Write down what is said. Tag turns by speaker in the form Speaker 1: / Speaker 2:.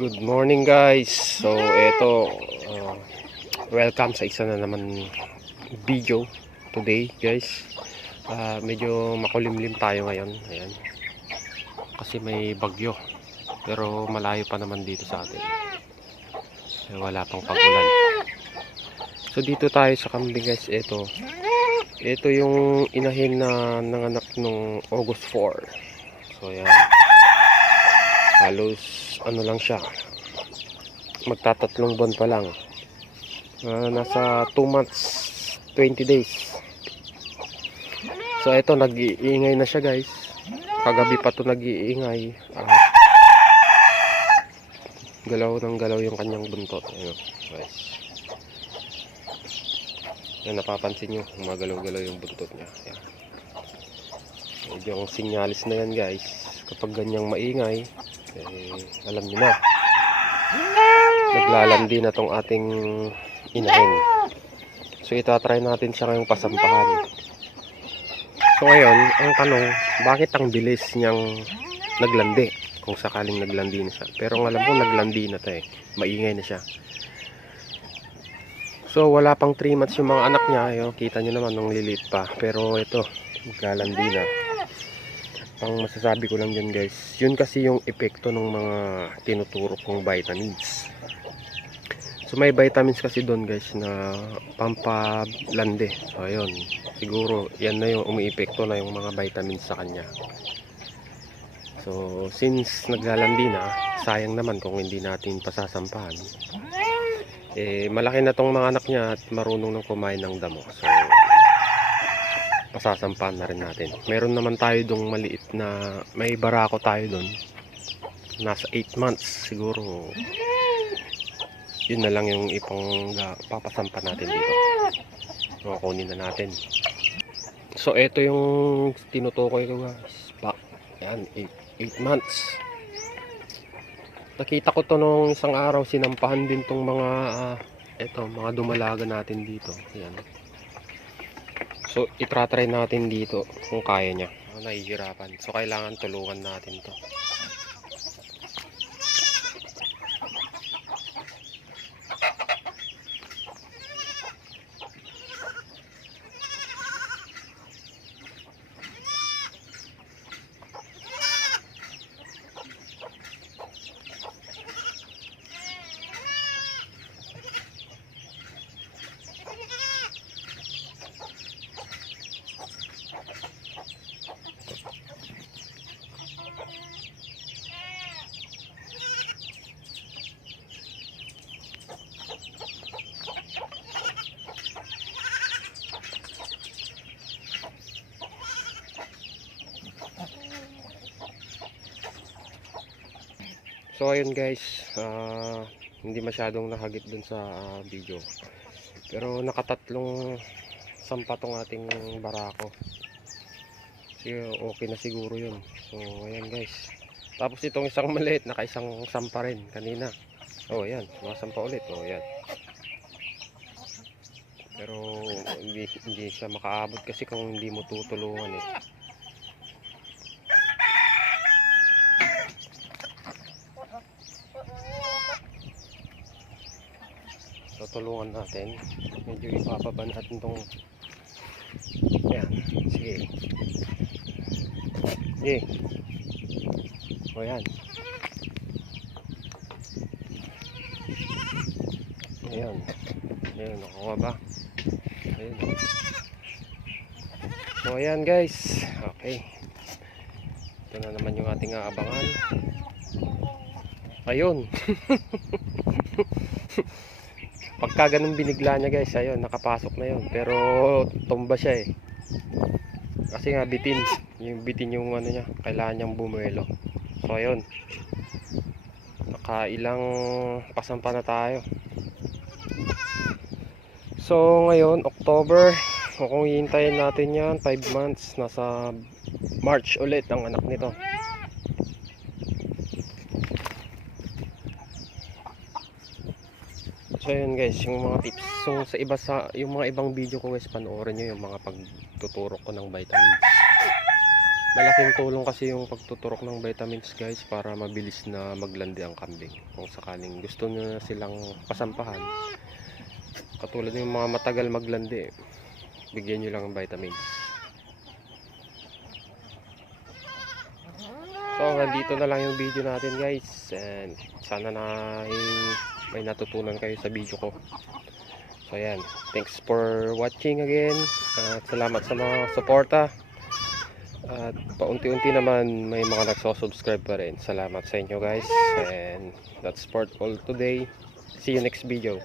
Speaker 1: Good morning guys. So ito uh, welcome sa isa na naman video today guys. Uh, medyo makulimlim tayo ngayon. Ayan. Kasi may bagyo. Pero malayo pa naman dito sa atin. Eh, wala pang pagulan. So dito tayo sa kambing guys. Ito. Ito yung inahin na nanganak nung August 4. So ayan. Halos ano lang siya. Magtatatlong buwan pa lang. Ah, nasa 2 months 20 days. So ito nag-iingay na siya guys. Kagabi pa to nag-iingay. Ah, galaw ng galaw yung kanyang buntot. Ayun, guys. Yan napapansin nyo, gumagalaw-galaw yung buntot niya. Yan. Ang sinyalis na yan guys. Kapag ganyang maingay, eh, alam niyo na. Naglalandi na tong ating inahin. So itatry natin siya ngayong pasampahan. So ngayon, ang tanong, bakit ang bilis niyang naglandi? Kung sakaling naglandi na siya. Pero ang alam ko, naglandi na to eh. Maingay na siya. So wala pang 3 months yung mga anak niya. Ayun, kita niyo naman nung lilit pa. Pero ito, maglalandi na. Ang masasabi ko lang dyan guys, yun kasi yung epekto ng mga tinuturo kong vitamins. So may vitamins kasi doon guys na pampalande. So ayun, siguro yan na yung umiepekto na yung mga vitamins sa kanya. So since naglalandi na, sayang naman kung hindi natin pasasampahan. Eh malaki na tong mga anak niya at marunong nang kumain ng damo. So pasasampahan na rin natin. Meron naman tayo dong maliit na may barako tayo doon. Nasa 8 months siguro. Yun na lang yung ipang papasampa natin dito. Kukunin na natin. So ito yung tinutukoy ko guys. Back. Yan, 8 months. Nakita ko to nung isang araw sinampahan din tong mga ah, eto, mga dumalaga natin dito. Yan. So, itratry natin dito kung kaya niya. Nahihirapan. So, kailangan tulungan natin to. So, ayun guys. ah, hindi masyadong nakagit dun sa ah, video. Pero nakatatlong sampa tong ating barako. Kasi okay na siguro yun. So, ayan guys. Tapos itong isang maliit, naka isang sampa rin kanina. Oh, ayan. Masampa ulit. Oh, ayan. Pero hindi, hindi siya makaabot kasi kung hindi mo tutulungan eh. So, tulungan natin. Medyo ipapaba natin tong Ayan. Sige. Sige. O yan. Ayan. Ayan. Nakuha ba? Ayan. So, ayan guys. Okay. Ito na naman yung ating aabangan. Ayun. pagka ganun binigla niya guys ayun nakapasok na yun. Pero tumba siya eh. Kasi nga bitin. Yung bitin yung ano niya kailangan niyang bumuelo. So ayun. Nakailang pasampa na tayo. So ngayon October. Kung hihintayin natin yan 5 months nasa March ulit ang anak nito So yun guys, yung mga tips. So sa iba sa yung mga ibang video ko guys, panoorin niyo yung mga pagtuturo ko ng vitamins. Malaking tulong kasi yung pagtuturok ng vitamins guys para mabilis na maglandi ang kambing. Kung sakaling gusto nyo na silang pasampahan. Katulad yung mga matagal maglandi, bigyan nyo lang ng vitamins. So hanggang na lang yung video natin guys. And sana na may natutunan kayo sa video ko. So ayan, thanks for watching again. At salamat sa mga suporta. At paunti-unti naman may mga nagso-subscribe pa rin. Salamat sa inyo guys. And that's for all today. See you next video.